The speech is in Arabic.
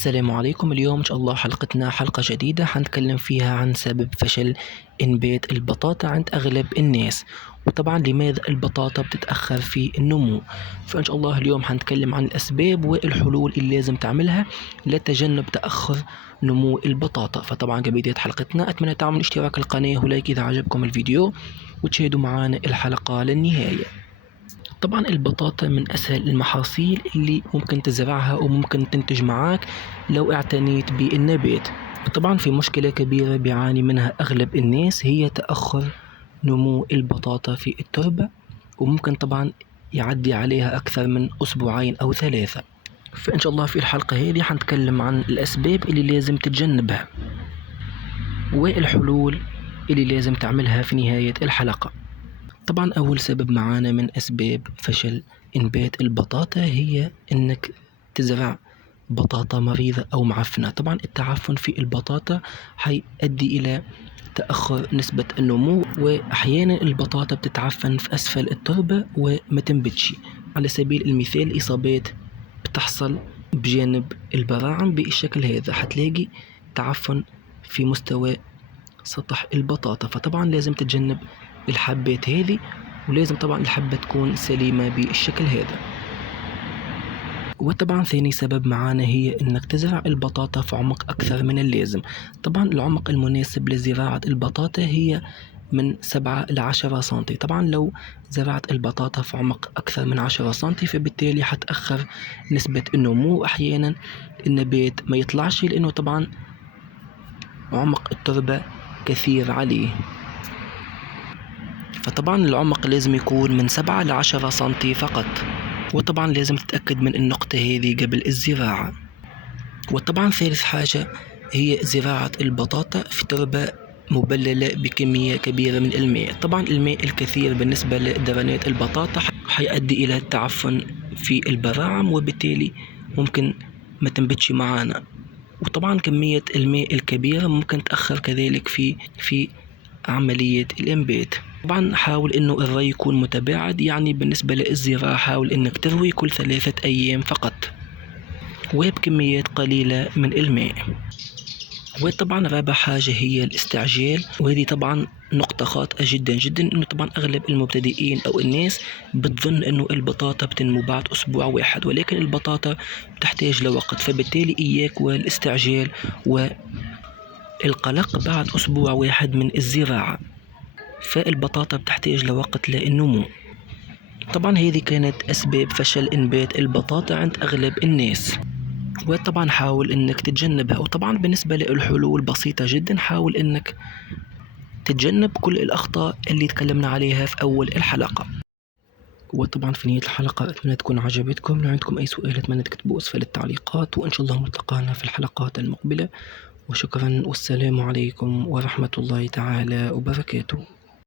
السلام عليكم. اليوم إن شاء الله حلقتنا حلقة جديدة حنتكلم فيها عن سبب فشل إنبات البطاطا عند أغلب الناس، وطبعا لماذا البطاطا بتتأخر في النمو. فإن شاء الله اليوم حنتكلم عن الأسباب والحلول اللي لازم تعملها لتجنب تأخر نمو البطاطا. فطبعا كبداية حلقتنا أتمنى تعملوا اشتراك القناة ولايك إذا عجبكم الفيديو وتشاهدوا معنا الحلقة للنهاية. طبعا البطاطا من أسهل المحاصيل اللي ممكن تزرعها وممكن تنتج معاك لو اعتنيت بالنبات. طبعا في مشكلة كبيرة بيعاني منها أغلب الناس هي تأخر نمو البطاطا في التربة، وممكن طبعا يعدي عليها أكثر من أسبوعين أو 3. فإن شاء الله في الحلقة هذه حنتكلم عن الأسباب اللي لازم تتجنبها والحلول اللي لازم تعملها في نهاية الحلقة. طبعا أول سبب معانا من أسباب فشل إنبات البطاطا هي إنك تزرع بطاطا مريضة أو معفنة. طبعا التعفن في البطاطا هيؤدي إلى تأخر نسبة النمو، وأحيانا البطاطا بتتعفن في أسفل التربة وما تنبتش. على سبيل المثال إصابات بتحصل بجانب البراعم بالشكل هذا، هتلاقي تعفن في مستوى سطح البطاطا. فطبعا لازم تتجنب الحبات هذه، ولازم طبعا الحبة تكون سليمة بالشكل هذا. وطبعا ثاني سبب معانا هي انك تزرع البطاطا في عمق اكثر من اللازم. طبعا العمق المناسب لزراعة البطاطا هي من 7 إلى 10 سنتي. طبعا لو زرعت البطاطا في عمق أكثر من 10 سنتي فبالتالي حتأخر نسبة النمو، أحيانا النبات ما يطلعش لأنه طبعا عمق التربة كثير عليه. فطبعا العمق لازم يكون من 7 ل 10 سنتي فقط. وطبعا لازم تتأكد من النقطة هذه قبل الزراعة. وطبعا ثالث حاجة هي زراعة البطاطا في تربة مبللة بكمية كبيرة من الماء. طبعا الماء الكثير بالنسبة لدرنات البطاطا حيؤدي إلى التعفن في البراعم، وبالتالي ممكن ما تنبتش معانا. وطبعا كمية الماء الكبيرة ممكن تأخر كذلك في عملية الإنبات. طبعا حاول انه الري يكون متباعد، يعني بالنسبة للزراعة حاول انك تروي كل 3 أيام فقط وبكميات قليلة من الماء. وطبعا رابع حاجة هي الاستعجال، وهذه طبعا نقطة خاطئة جدا جدا، انه طبعا اغلب المبتدئين او الناس بتظن انه البطاطا بتنمو بعد اسبوع واحد، ولكن البطاطا بتحتاج لوقت. فبالتالي اياك والاستعجال والقلق بعد اسبوع واحد من الزراعة، فالبطاطا بتحتاج لوقت للنمو. طبعا هذه كانت أسباب فشل إنبات البطاطا عند أغلب الناس، وطبعا حاول إنك تتجنبها. وطبعا بالنسبة للحلول بسيطة جدا، حاول إنك تتجنب كل الأخطاء اللي تكلمنا عليها في أول الحلقة. وطبعا في نهاية الحلقة أتمنى تكون عجبتكم. لو عندكم أي سؤال أتمنى تكتبوا أسفل التعليقات، وإن شاء الله ملتقانا في الحلقات المقبلة. وشكرا، والسلام عليكم ورحمة الله تعالى وبركاته.